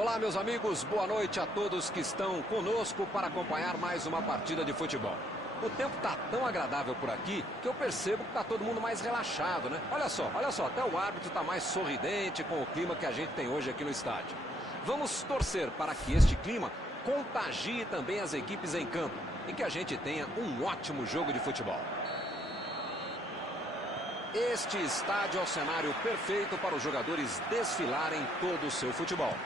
Olá, meus amigos, boa noite a todos que estão conosco para acompanhar mais uma partida de futebol. O tempo está tão agradável por aqui que eu percebo que está todo mundo mais relaxado, né? Olha só, até o árbitro está mais sorridente com o clima que a gente tem hoje aqui no estádio. Vamos torcer para que este clima contagie também as equipes em campo e que a gente tenha um ótimo jogo de futebol. Este estádio é o cenário perfeito para os jogadores desfilarem todo o seu futebol.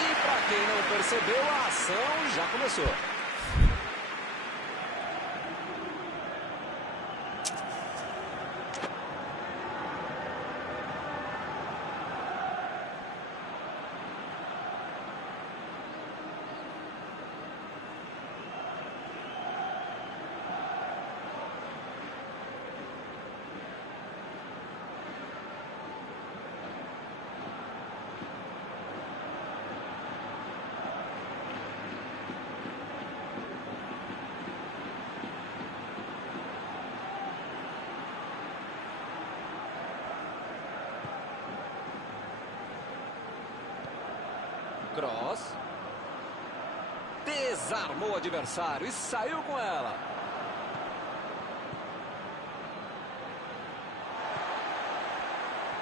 E para quem não percebeu, a ação já começou. Cross. Desarmou o adversário e saiu com ela.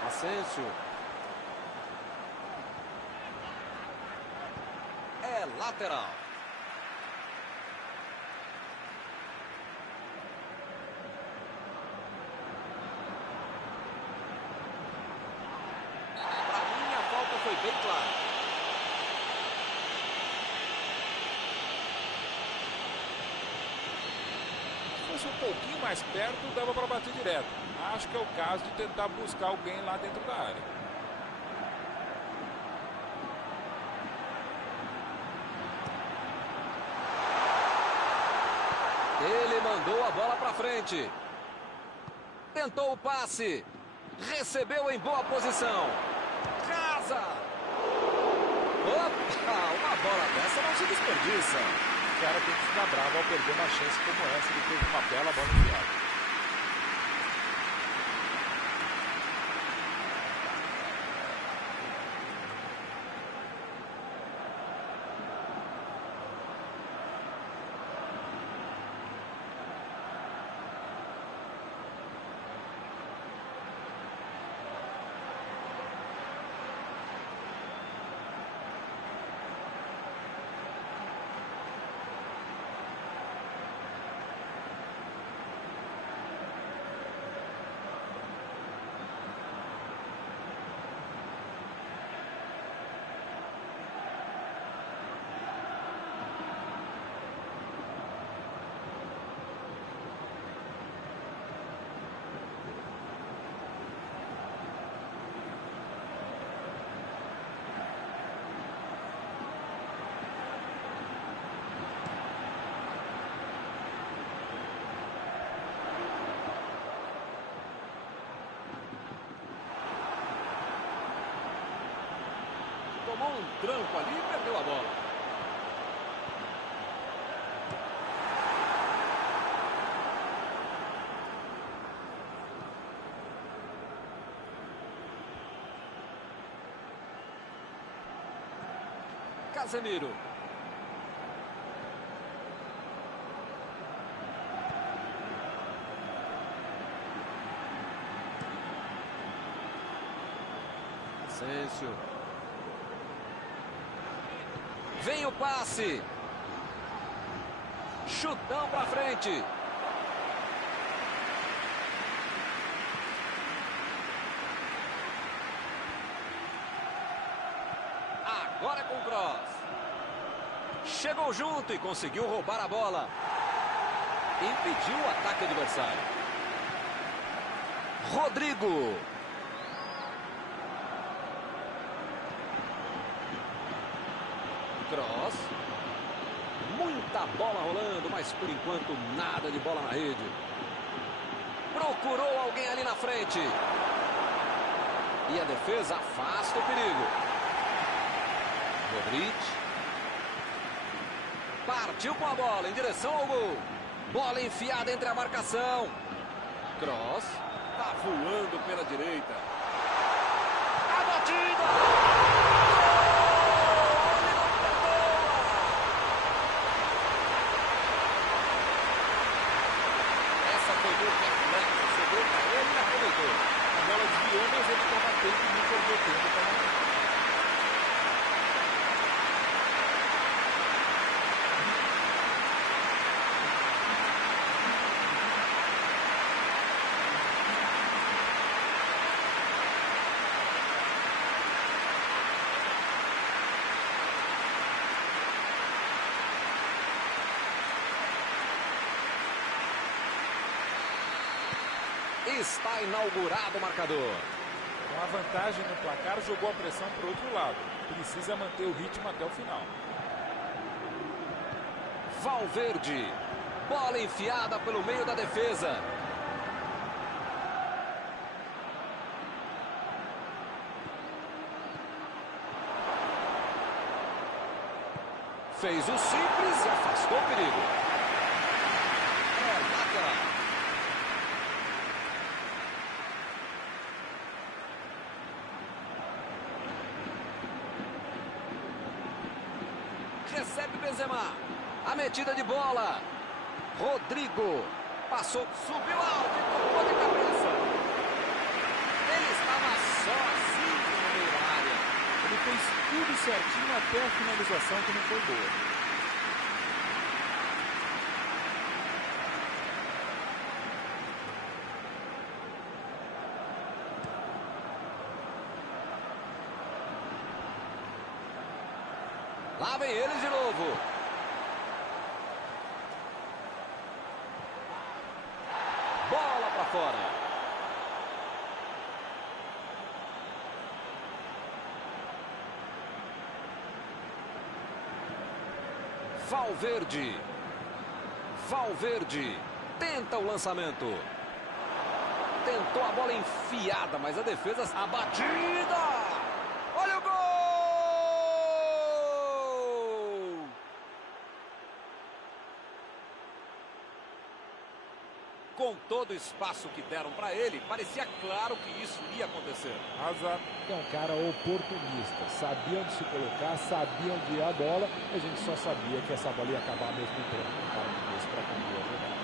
Asensio. É lateral. Para mim, a falta foi bem clara. Se um pouquinho mais perto, dava para bater direto. Acho que é o caso de tentar buscar alguém lá dentro da área. Ele mandou a bola para frente. Tentou o passe. Recebeu em boa posição. Casa! Opa! Uma bola dessa não se desperdiça. O cara tem que ficar bravo ao perder uma chance como essa depois de uma bela bola enfiada. Tomou um tranco ali e perdeu a bola. Casemiro. Asensio. Vem o passe. Chutão pra frente. Agora com o cross. Chegou junto e conseguiu roubar a bola. Impediu o ataque adversário. Rodrigo. Cross. Muita bola rolando, mas por enquanto nada de bola na rede. Procurou alguém ali na frente. E a defesa afasta o perigo. Modric. Partiu com a bola em direção ao gol. Bola enfiada entre a marcação. Cross. Tá voando pela direita. A batida! Essa foi muito reflexa, sobrou para ele e aproveitou. A bola desviou, mas ele estava atento e não perdeu tempo para marcar. Está inaugurado o marcador. Com a vantagem no placar, jogou a pressão para o outro lado. Precisa manter o ritmo até o final. Valverde. Bola enfiada pelo meio da defesa. Fez o simples e afastou o perigo. É lateral. Recebe Benzema. A metida de bola. Rodrigo. Passou, subiu alto e tocou de cabeça. Ele estava sozinho no meio da área. Ele fez tudo certinho até a finalização, que não foi boa. Lá vem eles de novo. Bola para fora. Valverde. Valverde. Tenta o lançamento. Tentou a bola enfiada, mas a defesa... A batida! Olha o gol! Com todo o espaço que deram para ele, parecia claro que isso iria acontecer. Azar. É um cara oportunista, sabia onde se colocar, sabia onde ia a bola, a gente só sabia que essa bola ia acabar mesmo entrando. Um cara como esse para cumprir a jogada.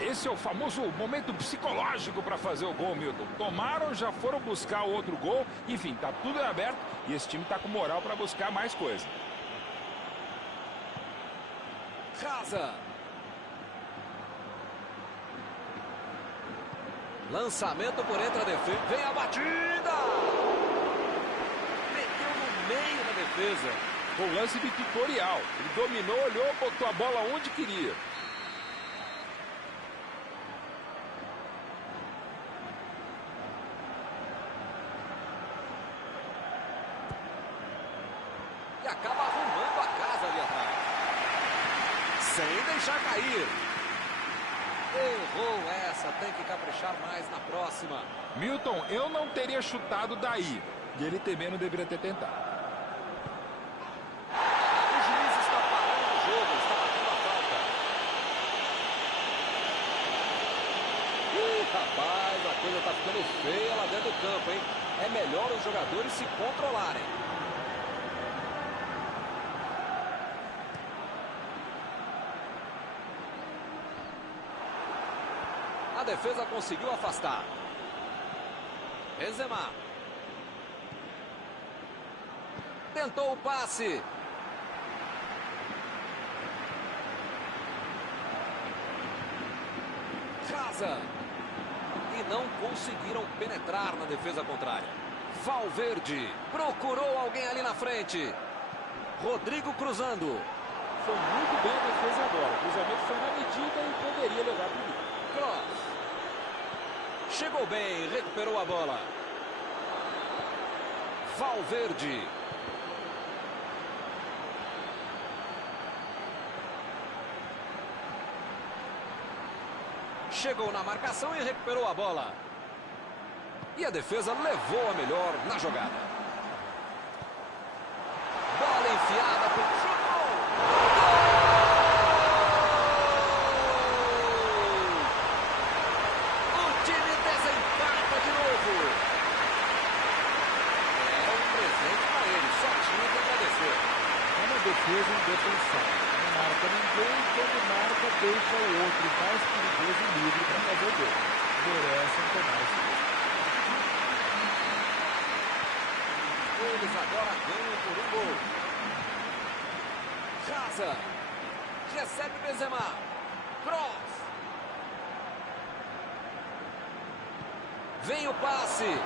Esse é o famoso momento psicológico para fazer o gol, Milton. Tomaram, já foram buscar o outro gol. Enfim, tá tudo aberto e esse time tá com moral para buscar mais coisa. Casa. Lançamento por entre a defesa. Vem a batida. Meteu no meio da defesa. Foi um lance ditatorial. Ele dominou, olhou, botou a bola onde queria. E acaba arrumando a casa ali atrás. Sem deixar cair. Errou essa, tem que caprichar mais na próxima. Milton, eu não teria chutado daí. E ele também não deveria ter tentado. O juiz está parando o jogo, está batendo a falta. Ih, rapaz, a coisa está ficando feia lá dentro do campo, hein? É melhor os jogadores se controlarem. defesa conseguiu afastar. Benzema. Tentou o passe. Casa. E não conseguiram penetrar na defesa contrária. Valverde procurou alguém ali na frente. Rodrigo cruzando. Foi muito bem a defesa agora. O cruzamento foi na medida e poderia levar para o gol. Cross. Chegou bem, recuperou a bola. Valverde. Chegou na marcação e recuperou a bola. E a defesa levou a melhor na jogada. Bola enfiada por Chutou! O time desempata de novo. É um presente para ele, só tinha que agradecer. É uma defesa indefensável. Não marca ninguém, quando marca, deixa o outro mais perigoso livre para fazer o gol. Merecem tomar esse gol. Eles agora ganham por um gol. Casa. Recebe Benzema. Cross. Vem o passe.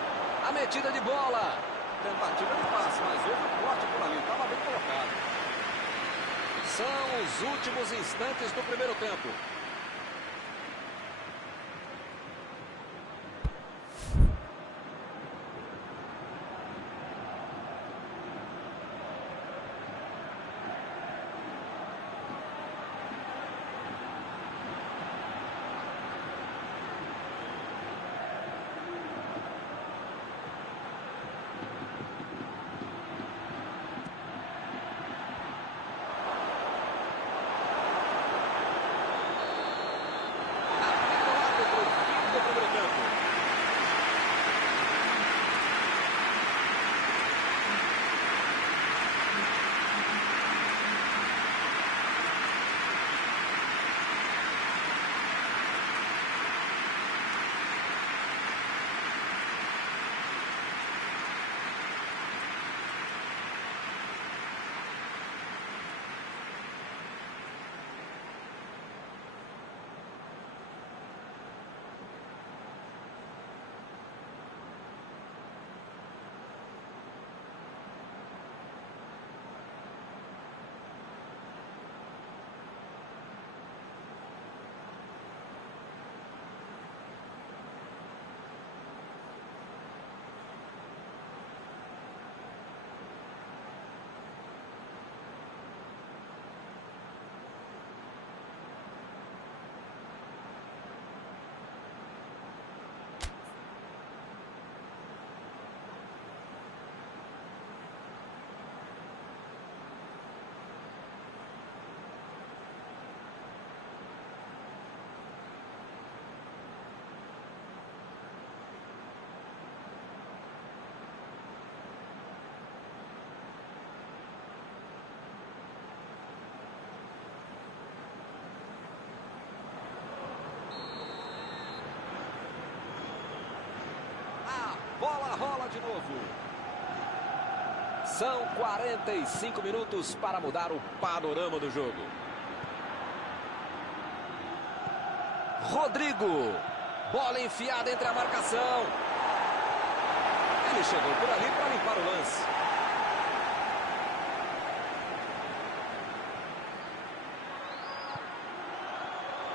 A metida de bola. Tentativa de passe, mas houve um corte por ali. Estava bem colocado. São os últimos instantes do primeiro tempo. Bola rola de novo. São 45 minutos para mudar o panorama do jogo. Rodrigo. Bola enfiada entre a marcação. Ele chegou por ali para limpar o lance.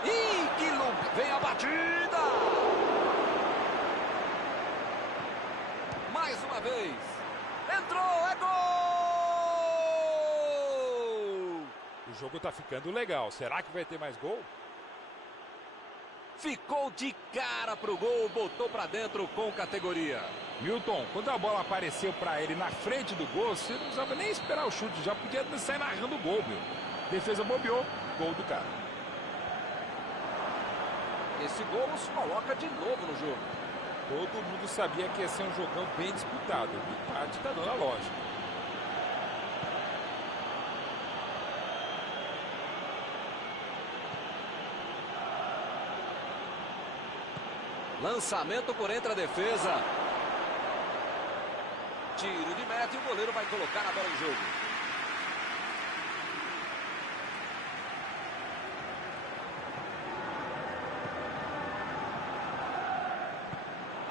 Ih, que lugar. Vem a batida. Mais uma vez. Entrou, é gol! O jogo tá ficando legal. Será que vai ter mais gol? Ficou de cara pro gol, botou pra dentro com categoria. Milton, quando a bola apareceu pra ele na frente do gol, você não precisava nem esperar o chute, já podia sair narrando o gol, meu. Defesa bobeou, gol do cara. Esse gol os coloca de novo no jogo. Todo mundo sabia que ia ser um jogão bem disputado. O empate tá dando a lógica. Lançamento por entre a defesa. Tiro de meta e o goleiro vai colocar a bola em jogo.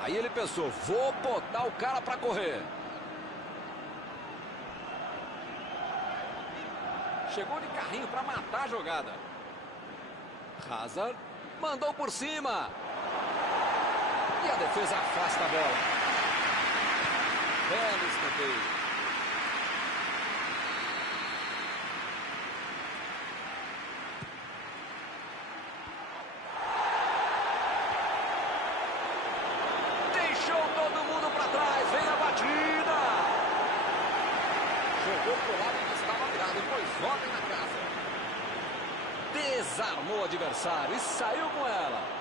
Aí ele pensou, vou botar o cara para correr. Chegou de carrinho para matar a jogada. Hazard mandou por cima. E a defesa afasta a bola. Belo escanteio. Deixou todo mundo para trás. Vem a batida. Jogou pro lado que estava virado e pôs ordem na casa. Desarmou o adversário e saiu com ela.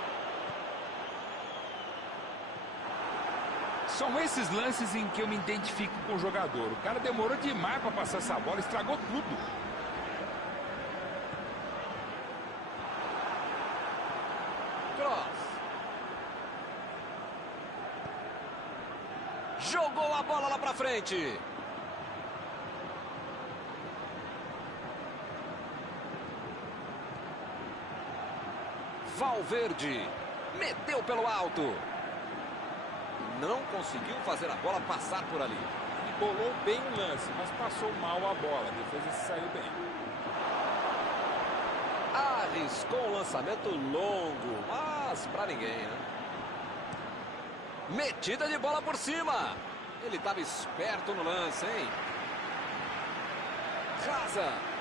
São esses lances em que eu me identifico com o jogador. O cara demorou demais para passar essa bola, estragou tudo. Cross. Jogou a bola lá para frente. Valverde meteu pelo alto. Não conseguiu fazer a bola passar por ali. E bolou bem o lance, mas passou mal a bola. A defesa se saiu bem. Arriscou um lançamento longo, mas para ninguém, né? Metida de bola por cima. Ele estava esperto no lance, hein? Casa.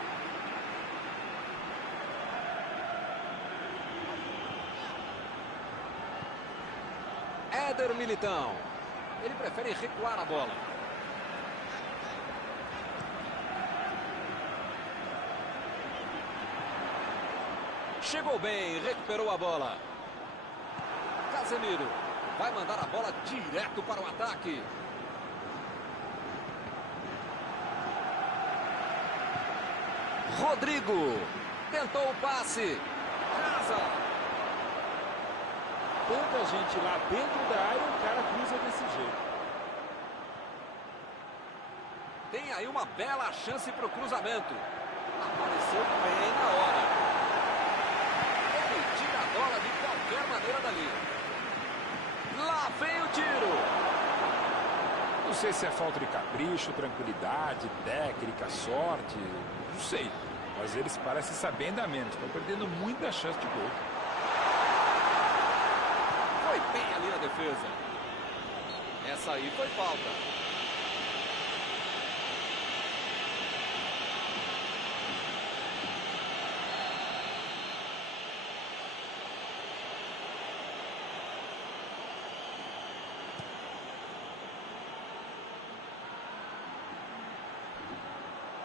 Éder Militão. Ele prefere recuar a bola. Chegou bem, recuperou a bola. Casemiro vai mandar a bola direto para o ataque. Rodrigo tentou o passe. Casa. Tanta gente lá dentro da área, o cara cruza desse jeito. Tem aí uma bela chance para o cruzamento. Apareceu bem na hora. Ele tira a bola de qualquer maneira dali. Lá vem o tiro. Não sei se é falta de capricho, tranquilidade, técnica, sorte. Não sei. Mas eles parecem saber ainda menos. Estão perdendo muita chance de gol. Foi bem ali na defesa. Essa aí foi falta.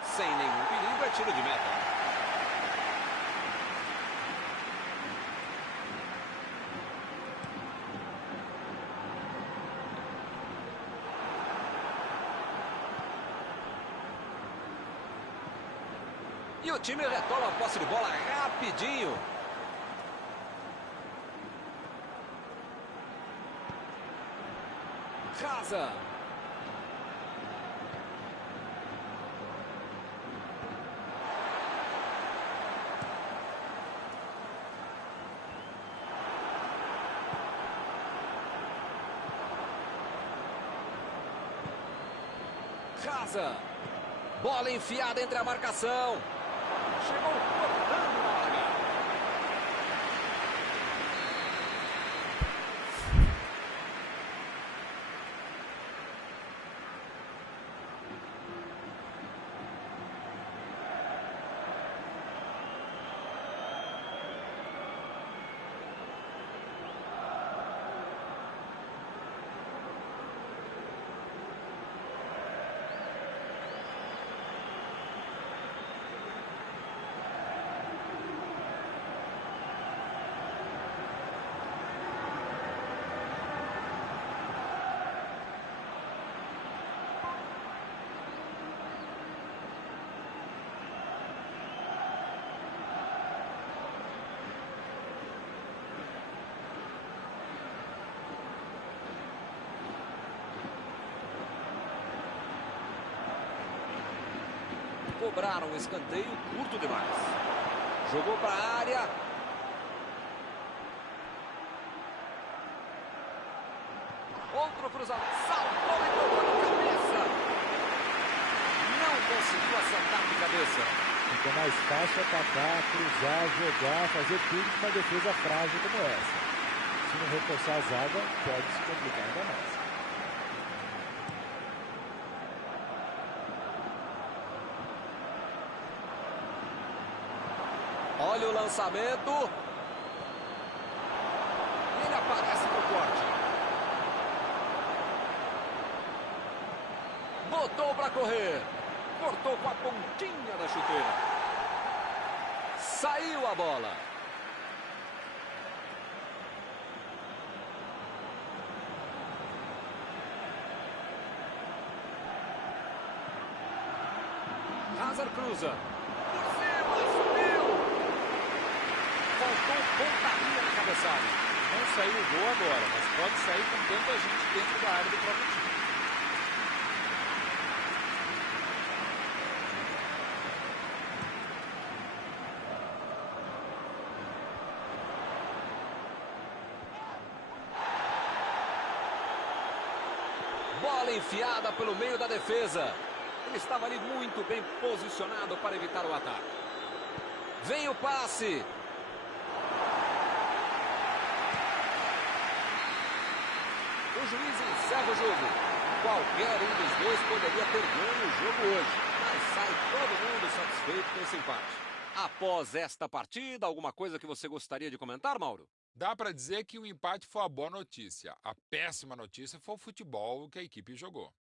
Sem nenhum perigo, é tiro de meta. E o time retoma a posse de bola rapidinho. Casa. Casa. Bola enfiada entre a marcação. Chegou cortando na largada. cobraram um escanteio curto demais. Jogou para a área. Outro cruzamento. Saltou e tocou de cabeça. Não conseguiu acertar de cabeça. Fica mais fácil atacar, cruzar, jogar, fazer tudo com uma defesa frágil como essa. Se não reforçar a zaga, pode se complicar ainda mais. Olha o lançamento. Ele aparece pro corte. Botou para correr. Cortou com a pontinha da chuteira. Saiu a bola. Hazard cruza. Por cima, subiu. Faltou pontaria na cabeçada. Não saiu o gol agora, mas pode sair com tanta gente dentro da área do próprio time. Bola enfiada pelo meio da defesa. Ele estava ali muito bem posicionado para evitar o ataque. Vem o passe. O juiz encerra o jogo. Qualquer um dos dois poderia ter ganho o jogo hoje, mas sai todo mundo satisfeito com esse empate. Após esta partida, alguma coisa que você gostaria de comentar, Mauro? Dá para dizer que o empate foi a boa notícia. A péssima notícia foi o futebol que a equipe jogou.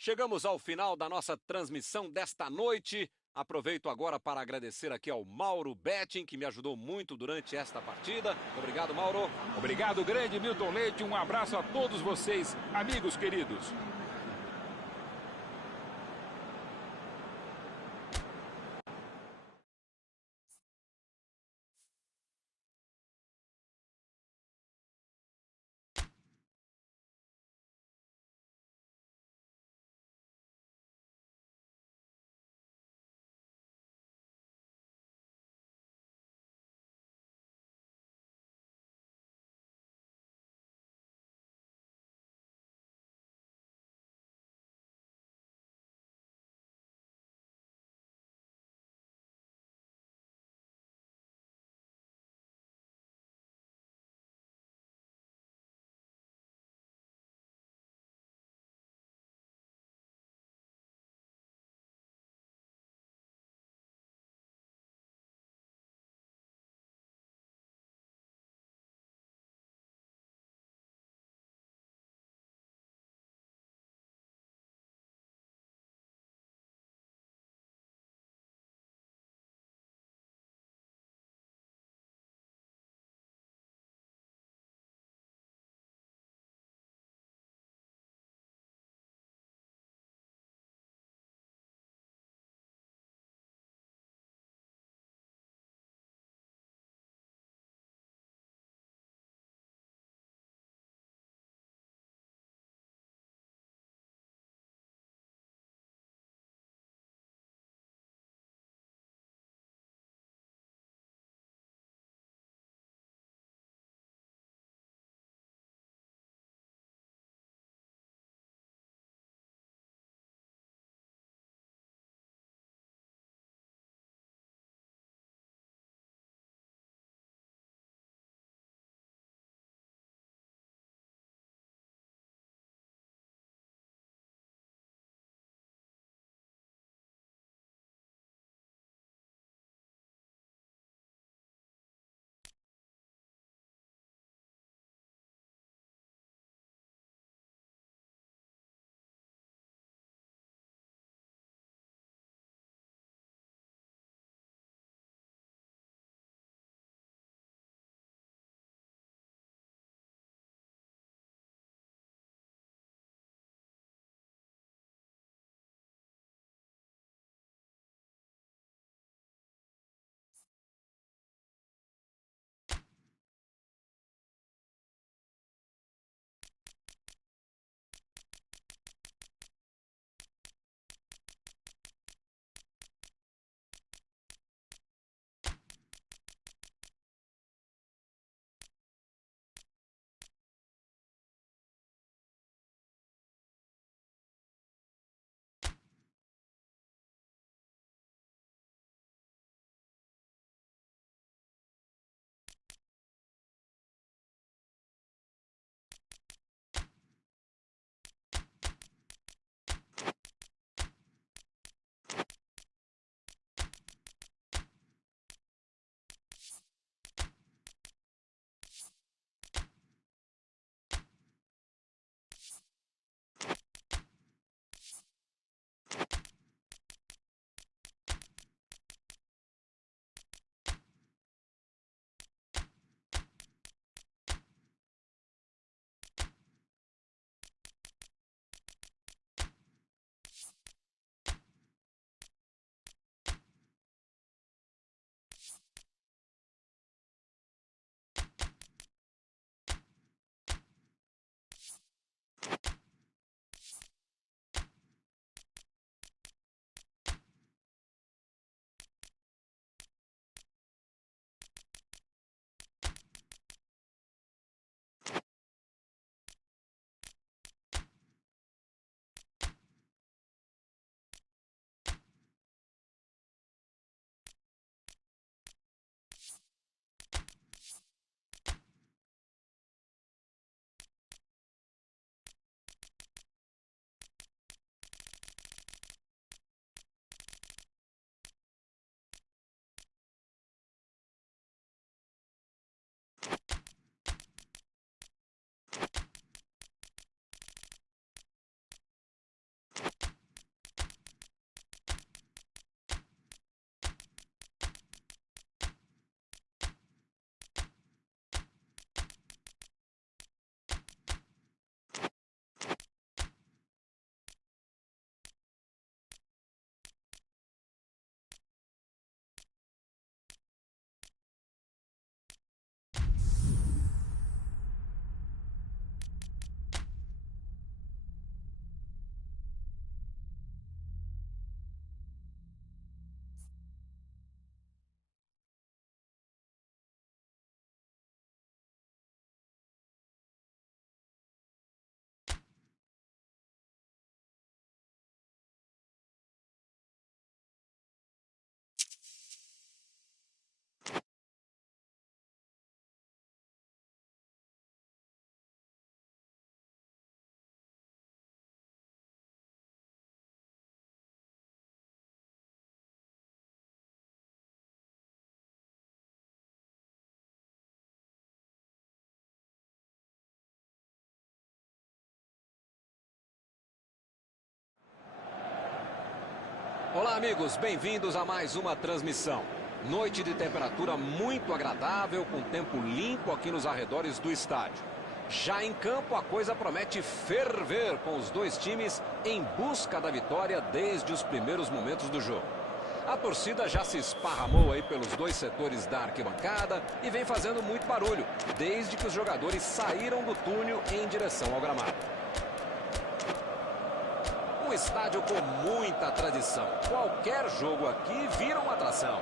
Chegamos ao final da nossa transmissão desta noite. Aproveito agora para agradecer aqui ao Mauro Betting, que me ajudou muito durante esta partida. Obrigado, Mauro. Obrigado, grande Milton Leite. Um abraço a todos vocês, amigos queridos. Olá, amigos, bem-vindos a mais uma transmissão. Noite de temperatura muito agradável, com tempo limpo aqui nos arredores do estádio. Já em campo, a coisa promete ferver, com os dois times em busca da vitória desde os primeiros momentos do jogo. A torcida já se esparramou aí pelos dois setores da arquibancada e vem fazendo muito barulho, desde que os jogadores saíram do túnel em direção ao gramado. Um estádio com muita tradição. Qualquer jogo aqui vira uma atração.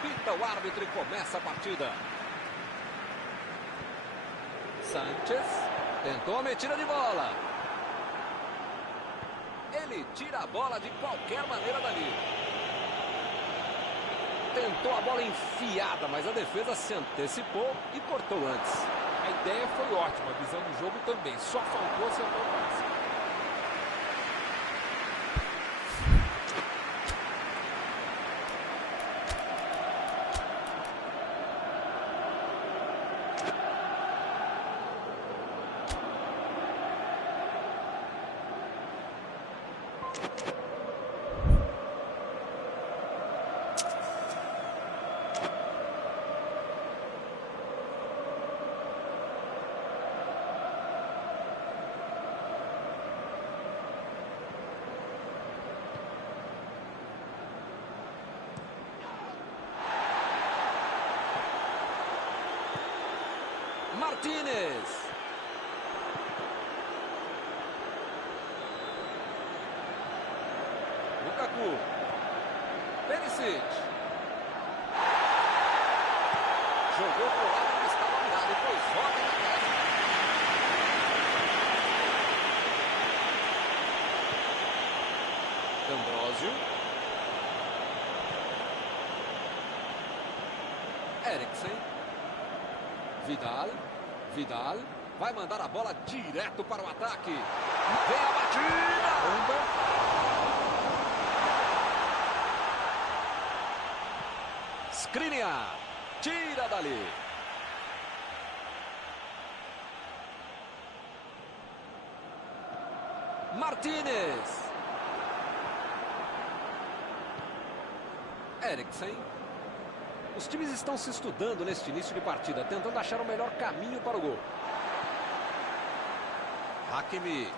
Apita o árbitro e começa a partida. Sánchez tentou a metida de bola. Ele tira a bola de qualquer maneira dali. Tentou a bola enfiada, mas a defesa se antecipou e cortou antes. A ideia foi ótima, a visão do jogo também. Só faltou acertar o passe. Martínez. Lukaku. Perisic. Jogou pro lado que estava virado e foi forte na casa. D'Ambrosio. Eriksen. Vidal vai mandar a bola direto para o ataque. Vem a batida! Skriniar tira dali. Martínez. Eriksen. Os times estão se estudando neste início de partida, tentando achar o melhor caminho para o gol. Hakimi.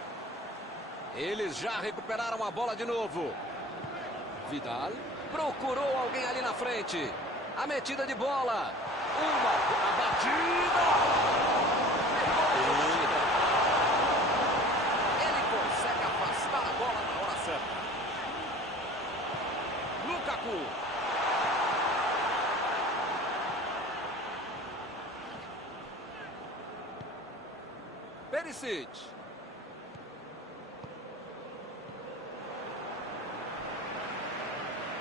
Eles já recuperaram a bola de novo. Vidal procurou alguém ali na frente. A metida de bola. A batida. Ele consegue afastar a bola na hora certa. Lukaku. Perisic.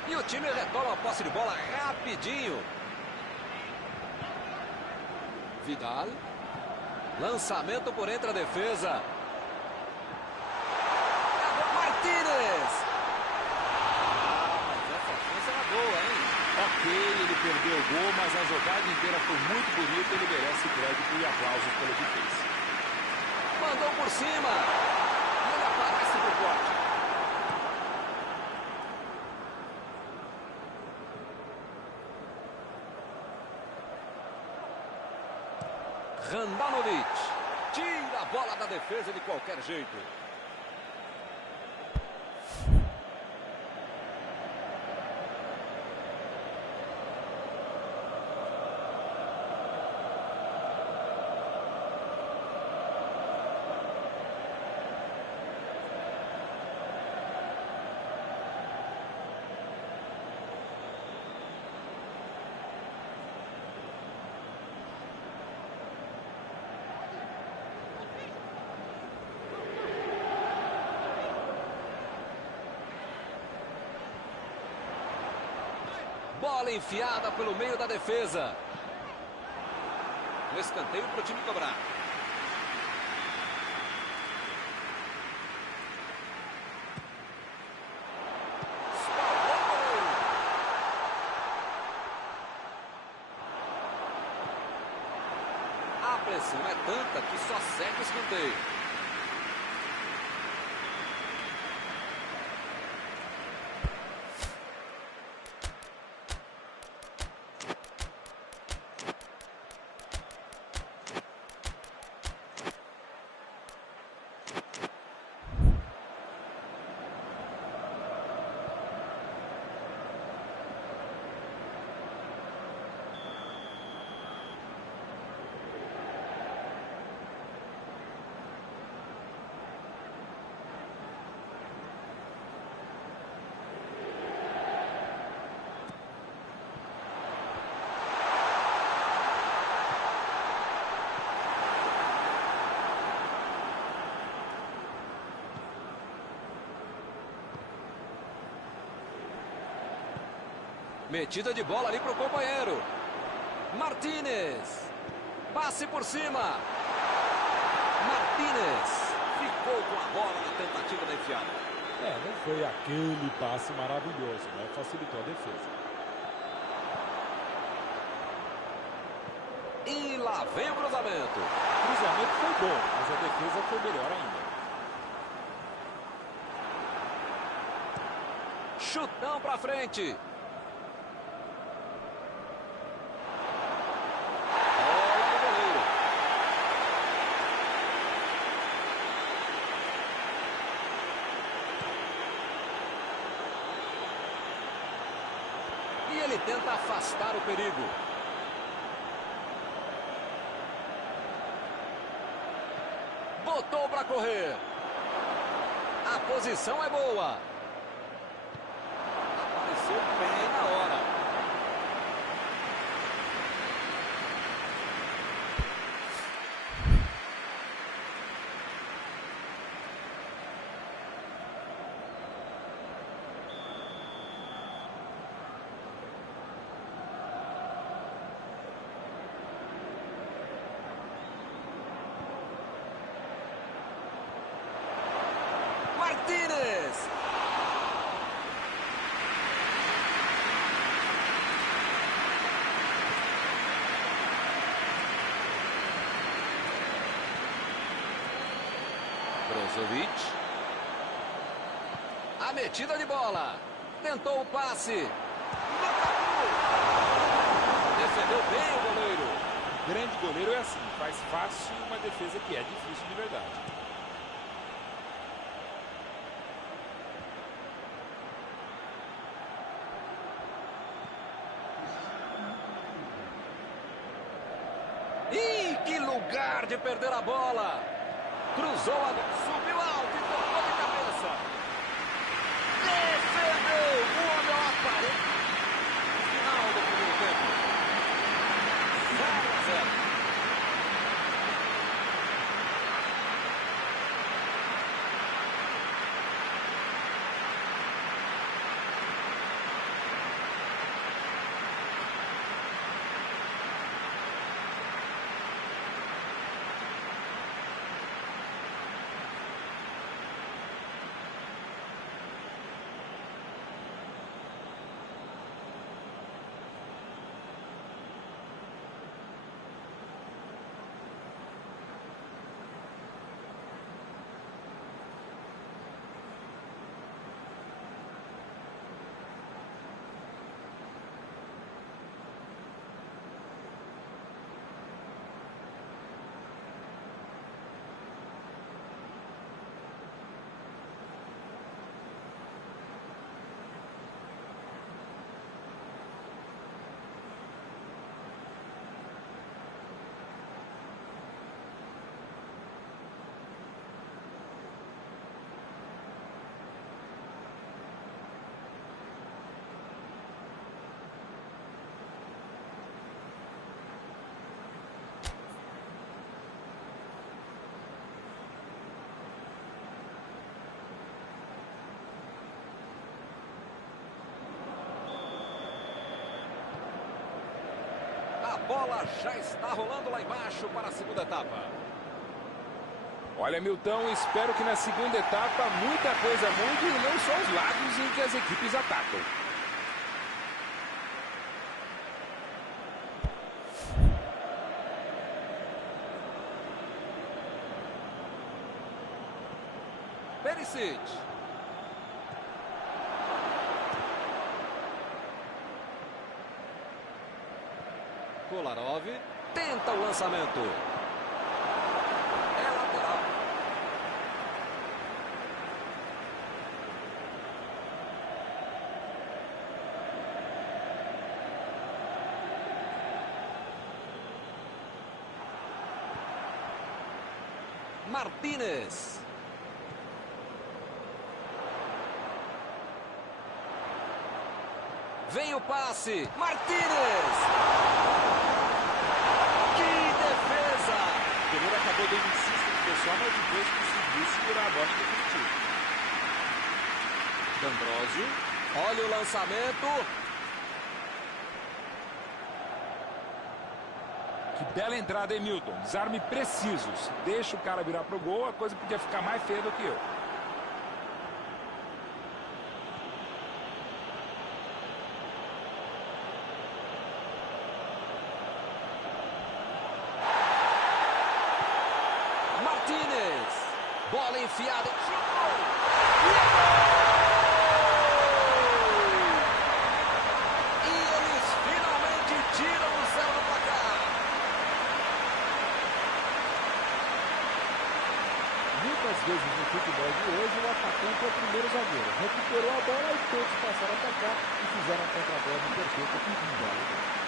E o time retoma a posse de bola rapidinho. Vidal. Lançamento por entre a defesa. Martínez. Mas essa chance era boa, hein? Ok, ele perdeu o gol, mas a jogada inteira foi muito bonita. Ele merece crédito e aplausos pelo que fez. Mandou por cima. E ele aparece pro corte. Handanovic. Tira a bola da defesa de qualquer jeito. Bola enfiada pelo meio da defesa. Um escanteio para o time cobrar. A pressão é tanta que só segue o escanteio. Metida de bola ali para o companheiro. Martínez. Passe por cima. Martínez ficou com a bola na tentativa da enfiada. Não foi aquele passe maravilhoso, né? Facilitou a defesa. E lá vem o cruzamento. O cruzamento foi bom, mas a defesa foi melhor ainda. Chutão para frente. Ele tenta afastar o perigo. Botou para correr. A posição é boa. Apareceu bem na hora. Martínez. Brozovic. A metida de bola. Tentou o passe. Defendeu bem o goleiro. Grande goleiro é assim, faz fácil uma defesa que é difícil de verdade. Ih, que lugar de perder a bola. Cruzou, subiu alto e tocou de cabeça. Defendeu. O homem ao aparelho. Final do primeiro tempo. 0-0. bola já está rolando lá embaixo para a segunda etapa. Olha, Milton, espero que na segunda etapa muita coisa mude e não só os lados em que as equipes atacam. Perisic. Kolarov tenta o lançamento. É lateral. Martínez. Vem o passe. Martínez. Que defesa! O goleiro acabou dando insistência no pessoal, mas depois conseguiu segurar a bola em definitivo. D'Ambrosio. Olha o lançamento. Que bela entrada, hein, Milton? Desarme preciso. Se deixa o cara virar pro gol, a coisa podia ficar mais feia do que eu. Martínez. Bola enfiada. Chutou. E eles finalmente tiram o céu do placar. Muitas vezes no futebol de hoje, o atacante é o primeiro zagueiro. Recuperou a bola e todos passaram a atacar e fizeram a contra-bola perfeita que vinha.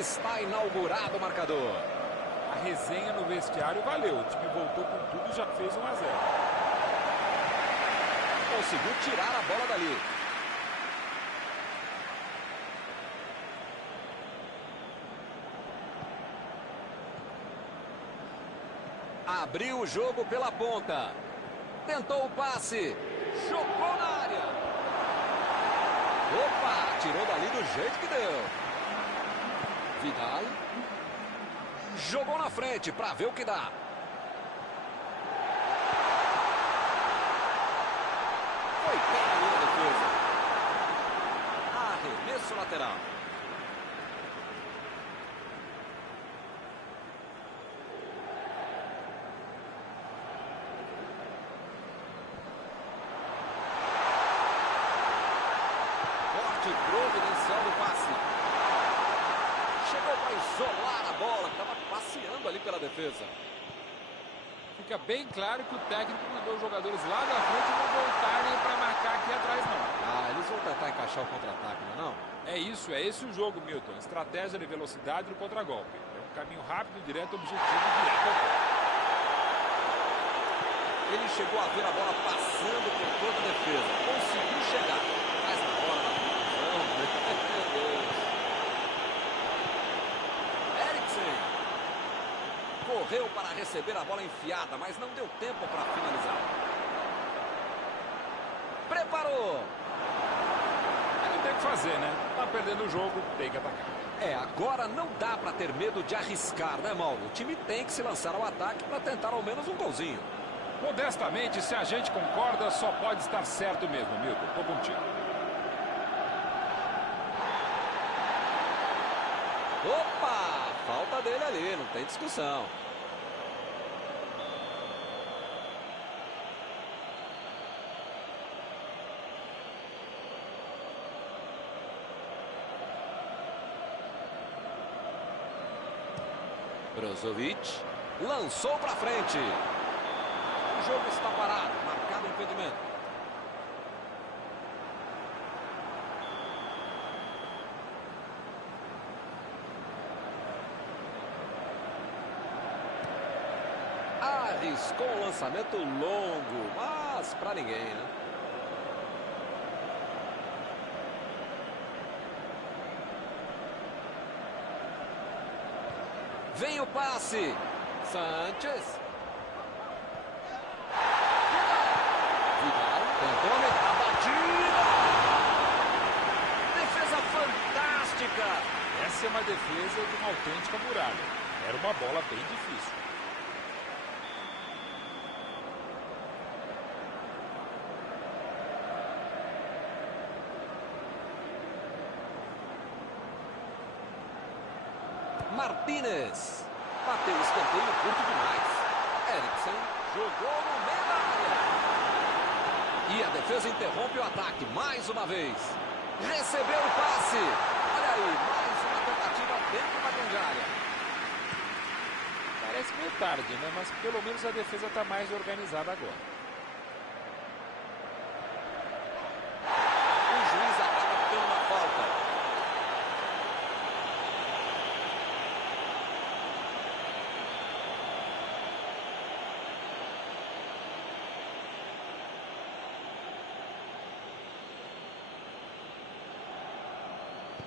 Está inaugurado o marcador. A resenha no vestiário valeu. O time voltou com tudo e já fez 1-0. Conseguiu tirar a bola dali. Abriu o jogo pela ponta. Tentou o passe. Jogou na área. Opa, tirou dali do jeito que deu. Vidal. Jogou na frente para ver o que dá. Foi bem na linha da defesa. Arremesso lateral. Corte providencial do passe. Chegou para isolar a bola, que estava passeando ali pela defesa. Fica bem claro que o técnico mandou os jogadores lá da frente não voltarem para marcar aqui atrás, não. Ah, eles vão tentar encaixar o contra-ataque, não é não? É isso, é esse o jogo, Milton. Estratégia de velocidade no contragolpe. É um caminho rápido, direto, objetivo, direto ao ponto. Ele chegou a ver a bola passando por toda a defesa. Conseguiu chegar. Mas a bola na confusão. Meu Deus. Eriksen. Correu para receber a bola enfiada, mas não deu tempo para finalizar. Preparou. Não tem o que fazer, né? Tá perdendo o jogo, tem que atacar. Agora não dá para ter medo de arriscar, né, Mauro? O time tem que se lançar ao ataque para tentar ao menos um golzinho. Modestamente, se a gente concorda, só pode estar certo mesmo, Milton. Tô contigo. Opa! Falta dele ali, não tem discussão. Brozovic lançou para frente. O jogo está parado, marcado impedimento. Arriscou um lançamento longo, mas para ninguém, né? Vem o passe. Sanchez. Vidal tentou a batida. Defesa fantástica. Essa é uma defesa de uma autêntica muralha. Era uma bola bem difícil. Martínez. Bateu o escanteio curto demais. Eriksen jogou no meio da área. E a defesa interrompe o ataque mais uma vez. Recebeu o passe. Olha aí, mais uma tentativa dentro da grande área. Parece meio tarde, né? Mas pelo menos a defesa está mais organizada agora. O juiz acaba dando uma falta.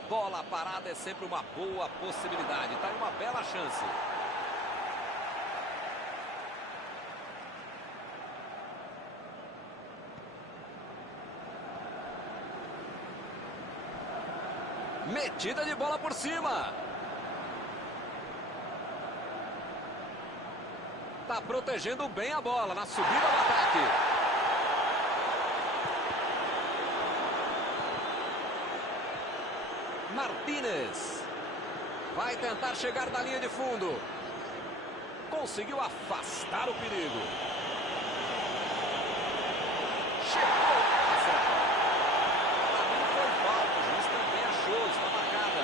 Bola parada é sempre uma boa possibilidade. Tá aí uma bela chance. Metida de bola por cima. Tá protegendo bem a bola na subida do ataque. Martínez vai tentar chegar na linha de fundo. Conseguiu afastar o perigo. Chegou a certa. Para mim foi falta. O juiz também achou. Está marcada.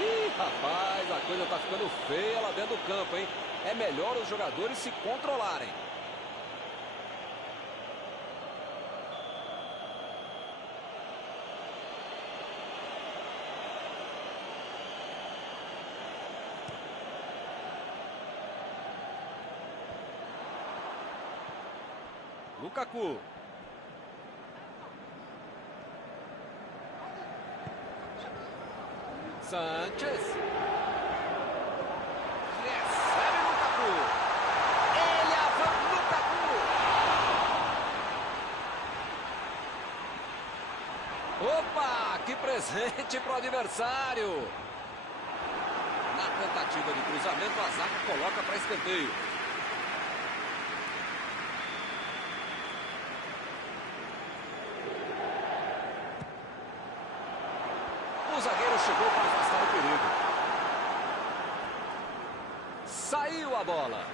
Ih, rapaz, a coisa está ficando feia lá dentro do campo, hein? É melhor os jogadores se controlarem. Lukaku. Sanchez. Recebe Lukaku. Ele avança Lukaku. Opa, que presente para o adversário. Na tentativa de cruzamento, a zaga coloca para escanteio. O zagueiro chegou para afastar o perigo. Saiu a bola.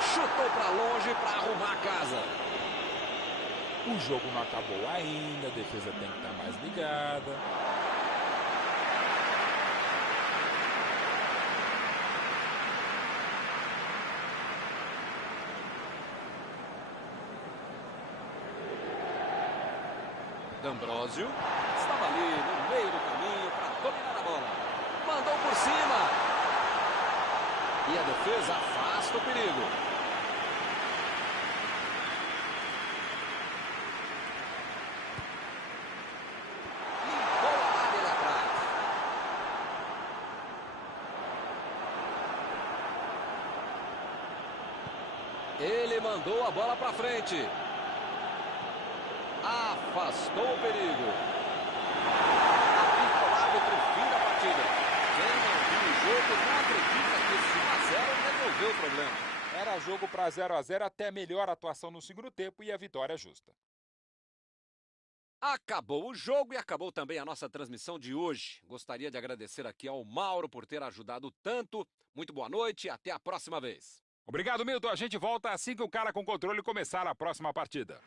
Chutou para longe para arrumar a casa. O jogo não acabou ainda, a defesa tem que estar mais ligada. D'Ambrosio estava ali no meio do caminho para dominar a bola. Mandou por cima. E a defesa afasta o perigo. Limpou a área lá atrás. Ele mandou a bola para frente. Afastou o perigo. Apita o árbitro, fim da partida. Quem não viu o jogo não acredita que esse 1 a 0 resolveu o problema. Era jogo para 0 a 0 até melhor atuação no segundo tempo e a vitória justa. Acabou o jogo e acabou também a nossa transmissão de hoje. Gostaria de agradecer aqui ao Mauro por ter ajudado tanto. Muito boa noite e até a próxima vez. Obrigado, Milton. A gente volta assim que o Cara com Controle começar a próxima partida.